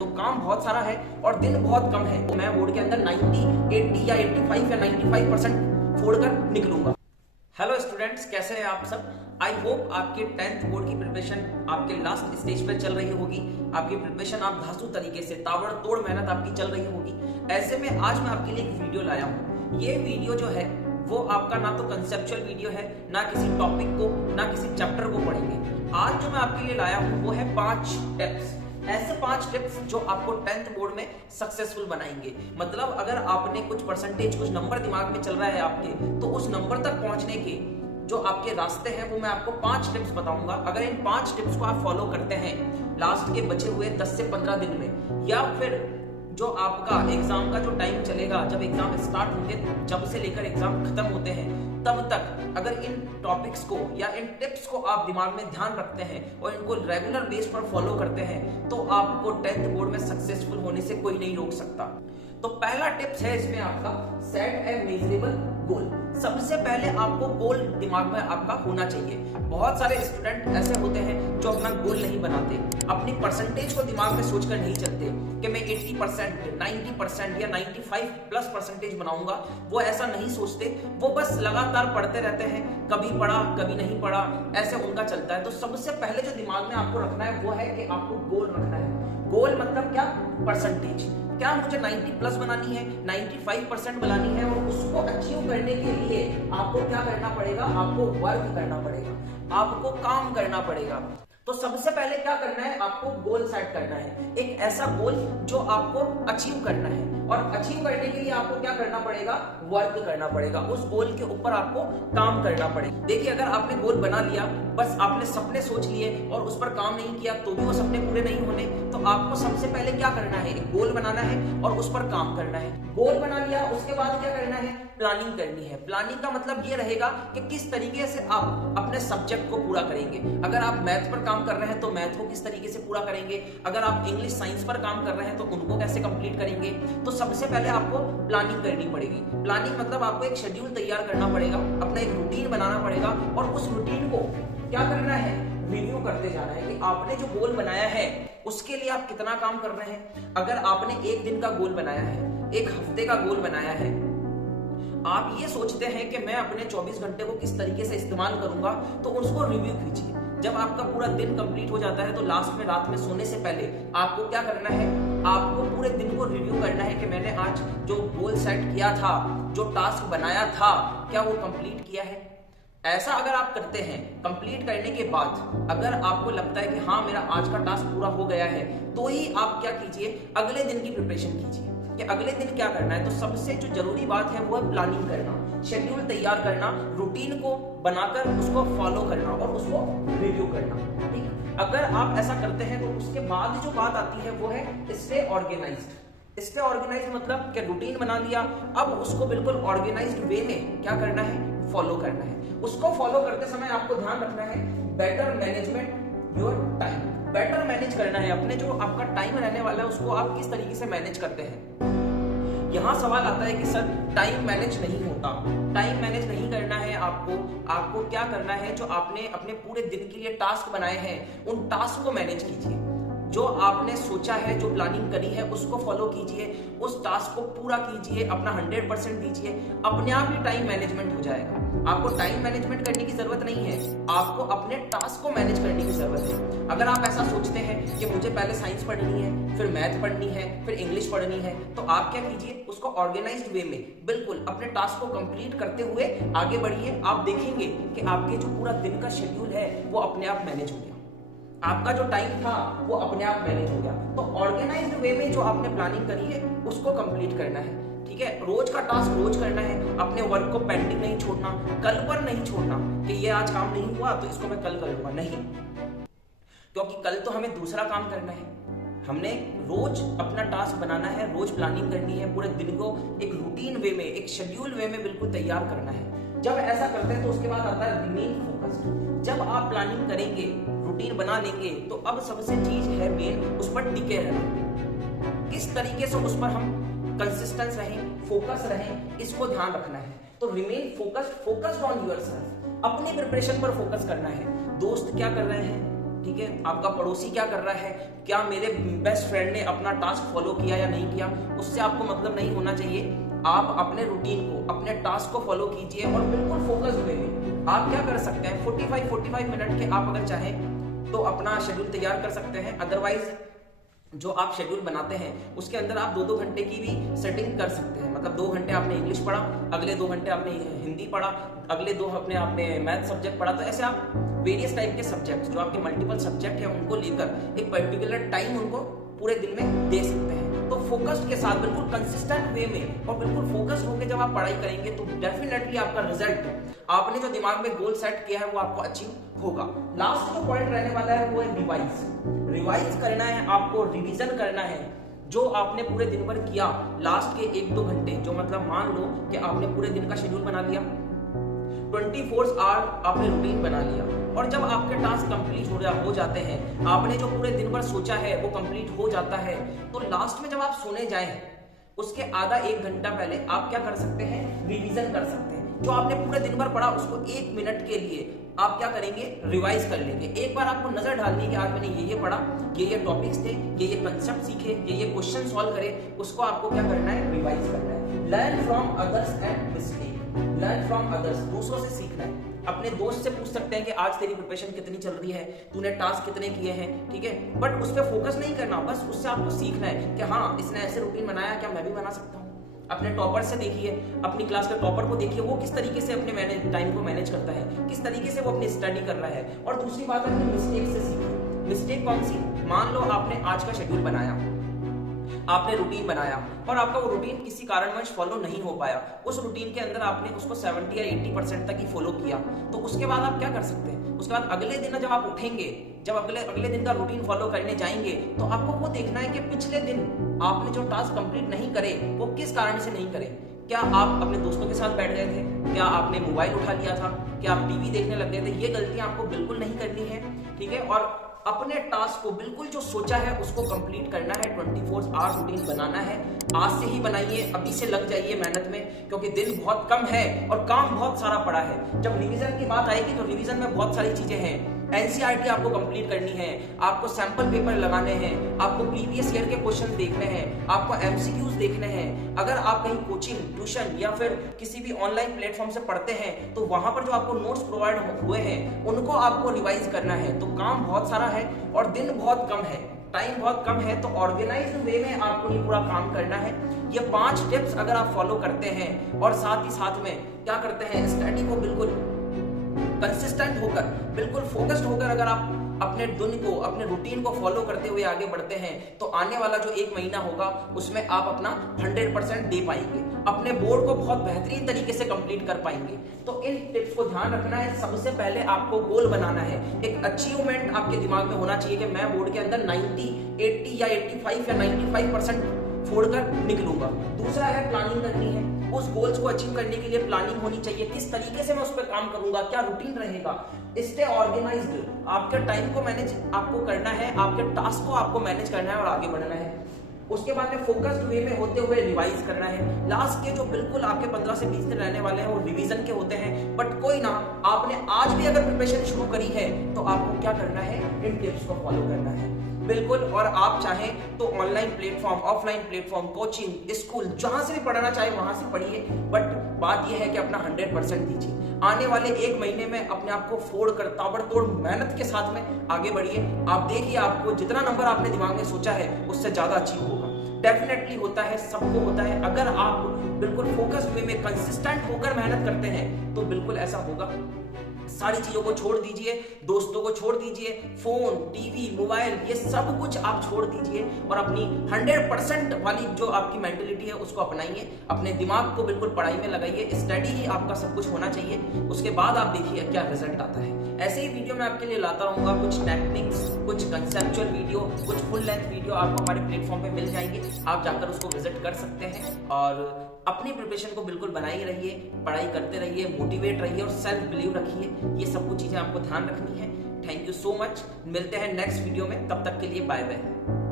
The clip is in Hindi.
तो काम बहुत सारा है और दिन बहुत कम है, तो मैं बोर्ड के अंदर 90, 80 या 85 या 95% फोड़कर निकलूंगा। हेलो स्टूडेंट्स, कैसे हैं आप सब? आई होप आपके 10th बोर्ड की प्रिपरेशन आपके लास्ट स्टेज पर चल रही होगी। आपकी प्रिपरेशन आप धांसू तरीके से ताबड़तोड़ मेहनत आपकी चल रही होगी। ऐसे में आज मैं आपके लिए एक वीडियो लाया हूँ। ये वीडियो जो है वो आपका ना तो कंसेप्चुअल वीडियो है, ना किसी टॉपिक को, ना किसी चैप्टर को पढ़ेंगे। आज जो मैं आपके लिए लाया हूँ वो है 5 टिप्स। ऐसे 5 टिप्स जो आपको 10th बोर्ड में सक्सेसफुल बनाएंगे। मतलब अगर आपने कुछ परसेंटेज, कुछ नंबर दिमाग में चल रहा है आपके, तो उस नंबर तक पहुंचने के जो आपके रास्ते हैं वो मैं आपको 5 टिप्स बताऊंगा। अगर इन 5 टिप्स को आप फॉलो करते हैं लास्ट के बचे हुए 10 से 15 दिन में, या फिर जो आपका एग्जाम का जो टाइम चलेगा, जब एग्जाम स्टार्ट होंगे, जब से लेकर एग्जाम खत्म होते हैं तब तक, अगर इन टॉपिक्स को या इन टिप्स को आप दिमाग में ध्यान रखते हैं और इनको रेगुलर बेस पर फॉलो करते हैं, तो आपको 10th बोर्ड में सक्सेसफुल होने से कोई नहीं रोक सकता। तो पहला टिप्स है इसमें आपका सेट ए मेजरेबल गोल। सबसे पहले आपको गोल दिमाग में आपका होना चाहिए। बहुत सारे स्टूडेंट ऐसे होते हैं जो अपना गोल नहीं बनाते, अपनी परसेंटेज को दिमाग में सोचकर नहीं चलते कि मैं 80%, 90% या 95+ परसेंटेज बनाऊंगा। वो ऐसा नहीं सोचते, वो बस लगातार पढ़ते रहते हैं, कभी पढ़ा कभी नहीं पढ़ा, ऐसे उनका चलता है। तो सबसे पहले जो दिमाग में आपको रखना है वो है कि आपको गोल रखना है। गोल मतलब क्या? परसेंटेज। क्या मुझे 90+ बनानी है, 95% बनानी है, और उसको अचीव करने के लिए आपको क्या करना पड़ेगा? आपको वर्क करना पड़ेगा, आपको काम करना पड़ेगा। तो सबसे पहले क्या करना है? आपको गोल सेट करना है, एक ऐसा गोल जो आपको अचीव करना है, और अचीव करने के लिए आपको क्या करना पड़ेगा? वर्क करना पड़ेगा। उस गोल के ऊपर आपको काम करना पड़ेगा। देखिए, अगर आपने गोल बना लिया, बस आपने सपने सोच लिए और उस पर काम नहीं किया, तो भी वो सपने पूरे नहीं होने। तो आपको सबसे पहले क्या करना है? एक गोल बनाना है और उस पर काम करना है। गोल बना लिया, उसके बाद क्या करना है? प्लानिंग करनी है। प्लानिंग का मतलब ये रहेगा कि किस तरीके से आप अपने सब्जेक्ट को पूरा करेंगे। अगर आप मैथ पर काम कर रहे हैं तो मैथ को किस तरीके से पूरा करेंगे, अगर आप इंग्लिश साइंस पर काम कर रहे हैं तो उनको कैसे कंप्लीट करेंगे। तो सबसे पहले आपको प्लानिंग करनी पड़ेगी। प्लानिंग मतलब आपको एक शेड्यूल तैयार करना पड़ेगा, अपना एक रूटीन बनाना पड़ेगा, और उस रूटीन को क्या करना है? रिव्यू करते जाना है कि आपने जो गोल बनाया है उसके लिए आप कितना काम कर रहे हैं। अगर आपने एक दिन का गोल बनाया है, एक हफ्ते का गोल बनाया है, आप ये सोचते हैं कि मैं अपने 24 घंटे को किस तरीके से इस्तेमाल करूंगा, तो उसको रिव्यू कीजिए। जब आपका पूरा दिन कंप्लीट हो जाता है तो लास्ट में, रात में सोने से पहले आपको क्या करना है? आपको पूरे दिन को रिव्यू करना है कि मैंने आज जो गोल सेट किया था, जो टास्क बनाया था, क्या वो कंप्लीट किया है। ऐसा अगर आप करते हैं, कंप्लीट करने के बाद अगर आपको लगता है कि हाँ मेरा आज का टास्क पूरा हो गया है, तो ही आप क्या कीजिए? अगले दिन की प्रिपरेशन कीजिए कि अगले दिन क्या करना है। तो सबसे जो जरूरी बात है वो है प्लानिंग करना, शेड्यूल तैयार करना, रूटीन को बनाकर उसको फॉलो करना और उसको रिव्यू करना। ठीक, अगर आप ऐसा करते हैं तो उसके बाद जो बात आती है वो है स्टे ऑर्गेनाइज्ड। स्टे ऑर्गेनाइज्ड मतलब कि रूटीन बना लिया, अब उसको बिल्कुल ऑर्गेनाइज्ड वे में क्या करना है? फॉलो करना है। उसको फॉलो करते समय आपको ध्यान रखना है better management your time. Better manage करना है अपने जो आपका टाइम रहने वाला है उसको आप किस तरीके से मैनेज करते हैं। यहां सवाल आता है कि सर टाइम मैनेज नहीं होता। टाइम मैनेज नहीं करना है आपको क्या करना है? जो आपने अपने पूरे दिन के लिए टास्क बनाए हैं उन टास्क को मैनेज कीजिए। जो आपने सोचा है, जो प्लानिंग करी है, उसको फॉलो कीजिए, उस टास्क को पूरा कीजिए, अपना 100% दीजिए। अपने आप ही टाइम मैनेजमेंट हो जाएगा। आपको टाइम मैनेजमेंट करने की जरूरत नहीं है, आपको अपने टास्क को मैनेज करने की जरूरत है। अगर आप ऐसा सोचते हैं कि मुझे पहले साइंस पढ़नी है, फिर मैथ पढ़नी है, फिर इंग्लिश पढ़नी है, तो आप क्या कीजिए? उसको ऑर्गेनाइज्ड वे में बिल्कुल अपने टास्क को कंप्लीट करते हुए आगे बढ़िए। आप देखेंगे कि आपके जो पूरा दिन का शेड्यूल है वो अपने आप मैनेज हो गया, आपका जो टाइम था वो अपने आप मैनेज हो गया। तो ऑर्गेनाइज्ड वे में जो आपने प्लानिंग करी है उसको कंप्लीट करना है। ठीक है, रोज का टास्क रोज करना है, अपने वर्क को पेंडिंग नहीं छोड़ना, कल पर नहीं छोड़ना कि ये आज काम नहीं हुआ तो इसको मैं कल कर लूंगा, नहीं, क्योंकि कल तो हमें दूसरा काम करना है। हमने रोज अपना टास्क बनाना है, रोज प्लानिंग करनी है, पूरे दिन को एक रूटीन वे में, एक शेड्यूल वे में बिल्कुल तैयार करना है। जब ऐसा करते हैं तो उसके बाद आता है रिमेन फोकस्ड। जब आप प्लानिंग करेंगे, रूटीन बना लेंगे, तो अब सबसे चीज है मेन, उस पर टिके रहना। किस तरीके से उस पर हम कंसिस्टेंस रहें, फोकस रहें, इसको ध्यान रखना है। तो रिमेन फोकस्ड ऑन योरसेल्फ, अपनी प्रिपरेशन पर फोकस करना है। दोस्त क्या कर रहे हैं, ठीक है, आपका पड़ोसी क्या कर रहा है, क्या मेरे बेस्ट फ्रेंड ने अपना टास्क फॉलो किया या नहीं किया, उससे आपको मतलब नहीं होना चाहिए। आप अपने रूटीन को, अपने टास्क को फॉलो कीजिए और बिल्कुल फोकस वे में आप क्या कर सकते हैं, 45 मिनट के आप अगर चाहें तो अपना शेड्यूल तैयार कर सकते हैं। अदरवाइज जो आप शेड्यूल बनाते हैं उसके अंदर आप 2-2 घंटे की भी सेटिंग कर सकते हैं। मतलब 2 घंटे आपने इंग्लिश पढ़ा, अगले 2 घंटे आपने हिंदी पढ़ा, अगले 2 अपने आपने मैथ सब्जेक्ट पढ़ा। तो ऐसे आप वेरियस टाइप के सब्जेक्ट जो आपके मल्टीपल सब्जेक्ट हैं उनको लेकर एक पर्टिकुलर टाइम उनको पूरे दिन में दे सकते हैं। तो फोकस्ड के साथ बिल्कुल कंसिस्टेंट वे में और बिल्कुल फोकस्ड होकर जब आप पढ़ाई करेंगे तो डेफिनेटली आपका रिजल्ट, आपने जो दिमाग में गोल सेट किया है वो आपको अचीव होगा। लास्ट जो पॉइंट रहने वाला है वो है रिवाइज करना है, आपको रिवीजन करना है जो आपने पूरे दिन भर किया। लास्ट के 1-2 घंटे जो मतलब मान लो कि आपने पूरे दिन का शेड्यूल बना लिया, 24 आवर आपने रूटीन बना लिया और जब आपके टास्क कंप्लीट हो जाते हैं, आपने जो पूरे दिन भर सोचा है वो कंप्लीट हो जाता है, तो लास्ट में जब आप सोने जाएं उसके आधा 1 घंटा पहले आप क्या कर सकते हैं, रिवीजन कर सकते हैं। जो आपने पूरे दिन भर पढ़ा उसको 1 मिनट के लिए आप क्या करेंगे, रिवाइज कर लेंगे। एक बार आपको नजर डालनी है कि आज मैंने ये पढ़ा, ये टॉपिक्स थे, ये कंसेप्ट सीखे, ये क्वेश्चन सॉल्व करे, उसको आपको क्या करना है, रिवाइज करना है। Learn from others and mistake, learn from others, दूसरों से सीखना है। अपने दोस्त से पूछ सकते हैं कि आज तेरी प्रिपरेशन कितनी चल रही है, तूने टास्क कितने किए हैं, ठीक है, बट उस पर फोकस नहीं करना, बस उससे आपको सीखना है कि हाँ इसने ऐसे रूटीन बनाया, क्या मैं भी बना सकता हूँ। अपने टॉपर से देखिए, अपनी क्लास के टॉपर को देखिए, वो किस तरीके से अपने टाइम को मैनेज करता है, किस तरीके से वो अपनी स्टडी कर रहा है। और दूसरी बात है अपनी मिस्टेक से सीखिए। मिस्टेक कौन सी, मान लो आपने आज का शेड्यूल बनाया, आपने रूटीन बनाया और आपका वो रूटीन किसी कारणवश फॉलो नहीं हो पाया, उस रूटीन के अंदर आपने उसको 70 या 80% तक ही फॉलो किया, तो उसके बाद आप क्या कर सकते हैं, उसके बाद अगले दिन जब आप उठेंगे, जब अगले दिन का रूटीन फॉलो करने जाएंगे, तो आपको वो देखना है कि पिछले दिन आपने जो टास्क कंप्लीट नहीं करे वो किस कारण से नहीं करे। क्या आप अपने दोस्तों के साथ बैठ गए थे, क्या आपने मोबाइल उठा लिया था, क्या आप टीवी देखने लग गए थे, ये गलतियां आपको बिल्कुल नहीं करनी है, ठीक है। और अपने टास्क को बिल्कुल जो सोचा है उसको कंप्लीट करना है, 24 आवर रूटीन बनाना है। आज से ही बनाइए, अभी से लग जाइए मेहनत में, क्योंकि दिन बहुत कम है और काम बहुत सारा पड़ा है। जब रिवीजन की बात आएगी तो रिवीजन में बहुत सारी चीजें हैं। एनसीईआरटी आपको कंप्लीट करनी है, आपको सैंपल पेपर लगाने हैं, आपको प्रीवियस ईयर के क्वेश्चन देखने हैं, आपको एमसीक्यूज देखने हैं। अगर आप कहीं कोचिंग, ट्यूशन या फिर किसी भी ऑनलाइन प्लेटफॉर्म से पढ़ते हैं तो वहां पर जो आपको नोट्स प्रोवाइड हुए हैं उनको आपको रिवाइज करना है। तो काम बहुत सारा है और दिन बहुत कम है, टाइम बहुत कम है, तो ऑर्गेनाइज्ड वे में आपको ये पूरा काम करना है। ये 5 टिप्स अगर आप फॉलो करते हैं और साथ ही साथ में क्या करते हैं, स्टडी को बिल्कुल कंसिस्टेंट होकर, बिल्कुल फोकस्ड होकर अगर आप अपने दिन को, अपने रूटीन को फॉलो करते हुए आगे बढ़ते हैं, तो आने वाला जो 1 महीना होगा उसमें आप अपना 100% दे पाएंगे, अपने बोर्ड को बहुत बेहतरीन तरीके से कंप्लीट कर पाएंगे। तो इन टिप्स को ध्यान रखना है। सबसे पहले आपको गोल बनाना है, एक अचीवमेंट आपके दिमाग में होना चाहिए कि मैं बोर्ड के अंदर 90, 80 या 85 या 95% फोड़कर निकलूंगा। दूसरा है प्लानिंग करनी है, उस गोल्स को अचीव करने के लिए प्लानिंग होनी चाहिए, किस तरीके से मैं उस पर काम करूंगा, क्या रूटीन रहेगा। स्टे ऑर्गेनाइज्ड, आपके टाइम को मैनेज आपको करना है, आपके टास्क को आपको मैनेज करना है और आगे बढ़ना है। उसके बाद में फोकस्ड वे में होते हुए रिवाइज करना है। लास्ट के जो बिल्कुल आपके 15 से 20 दिन रहने वाले हैं वो रिवीजन के होते हैं, बट कोई ना, आपने आज भी अगर प्रिपरेशन शुरू करी है तो आपको क्या करना है, इन टिप्स को फॉलो करना है बिल्कुल। और आप चाहें तो online platform, offline platform, coaching, school, जहां से भी पढ़ना चाहे वहां से पढ़िए, बट बात यह है कि अपना 100% दीजिए। आने वाले 1 महीने में अपने आप को फोड़ कर ताबड़तोड़ मेहनत के साथ में आगे बढ़िए। आप देखिए, आपको जितना नंबर आपने दिमाग में सोचा है उससे ज्यादा अचीव होगा। डेफिनेटली होता है, सबको होता है। अगर आप बिल्कुल फोकस्ड वे में कंसिस्टेंट होकर मेहनत करते हैं तो बिल्कुल ऐसा होगा। सारी चीजों को छोड़ दीजिए, दोस्तों को छोड़ दीजिए, फोन, टीवी, मोबाइल, ये सब कुछ आप छोड़ दीजिए और अपनी 100% वाली जो आपकी मेंटलिटी है उसको अपनाइए। अपने दिमाग को बिल्कुल पढ़ाई में लगाइए, स्टडी ही आपका सब कुछ होना चाहिए। उसके बाद आप देखिए क्या रिजल्ट आता है। ऐसे ही वीडियो मैं आपके लिए लाता रहूंगा, कुछ टेक्निक्स, कुछ कंसेप्चुअल वीडियो, कुछ फुल लेंथ वीडियो आपको हमारे प्लेटफॉर्म पे मिल जाएंगे। आप जाकर उसको विजिट कर सकते हैं और अपनी प्रिपरेशन को बिल्कुल बनाए रहिए, पढ़ाई करते रहिए, मोटिवेट रहिए और सेल्फ बिलीव रखिए। ये सब कुछ चीजें आपको ध्यान रखनी है। Thank you so much. मिलते हैं नेक्स्ट वीडियो में, तब तक के लिए बाय बाय।